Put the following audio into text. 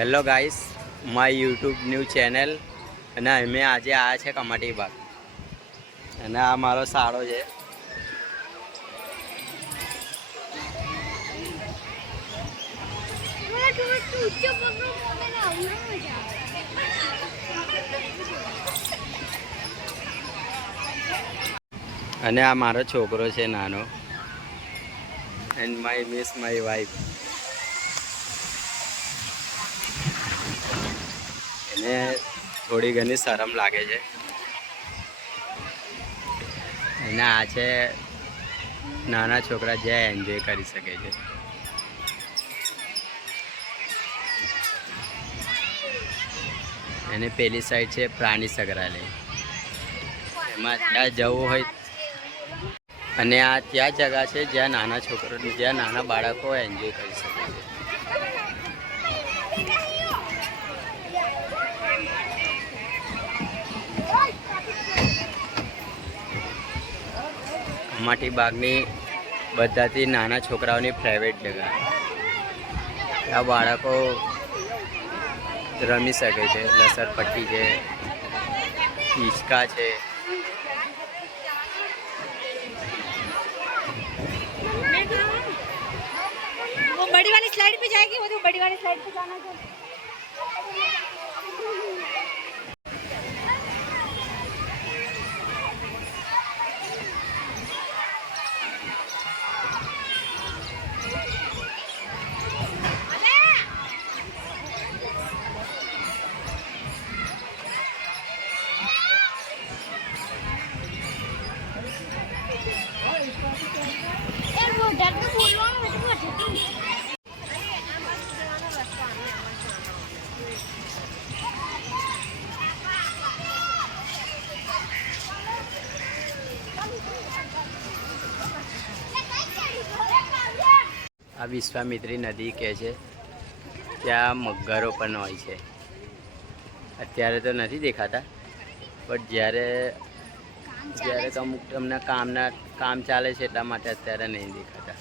Hello guys, my YouTube new channel. અને અમે આજે આવ્યા છે કમાટી બાગ, અને આ મારો સાળો છે. અને આ મારો છોકરો છે નાનો. And my miss my wife. એને થોડી ઘણી શરમ લાગે છે. અને આ છે નાના છોકરા જે એન્જોય કરી શકે છે. અને પેલી સાઈડ છે પ્રાણી સંગ્રહાલય. એમાં ત્યાં જવું હોય. અને આ ત્યાં જગા છે જ્યાં નાના છોકરો, જ્યાં નાના બાળકો એન્જોય કરી શકે છે. કમાટી બાગની બધાથી નાના છોકરાઓની પ્રાઇવેટ જગા. આ બાળકો રમી શકે છે. લસરપટ્ટી છે, હિંચકા છે. वो बड़ी वाली स्लाइड पे जाएगी, वो जो बड़ी वाली स्लाइड पे जाना है. આ વિશ્વામિત્રી નદી કહે છે. ત્યાં મગરો પણ હોય છે. અત્યારે તો નથી દેખાતા, બટ જ્યારે અમુક એમના કામ ચાલે છે એટલા માટે અત્યારે નહીં દેખાતા.